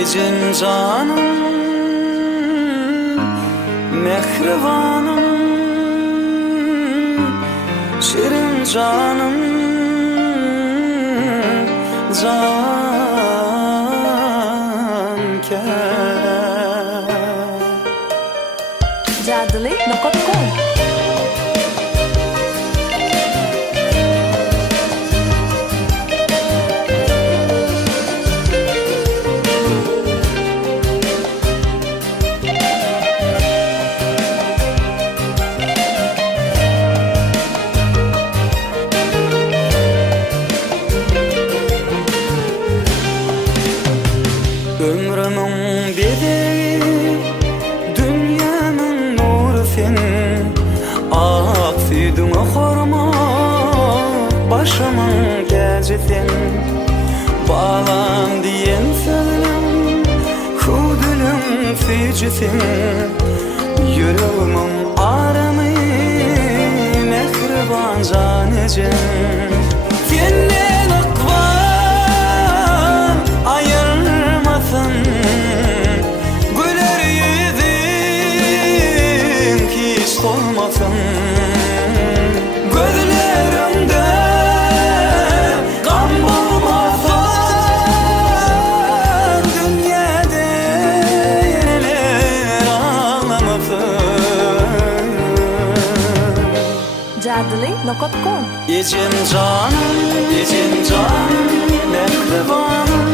Ecim canım, mehribanım, şirin canım, canker. Jadli.com. Ömrümün bedeği, dünyanın nuru sen. Aksidin horma, başımın gece sen. Bağlan diyen sözüm, hudülüm feci sen. Yüreğimin aramı, mehriban canecen. Senden akvan ayırmasın, güler yüzün hiç solmasın. Gözlerimde kan bulmasın, dünyada yereler ağlamasın. Jadli.com. Ecim canım, mehribanım,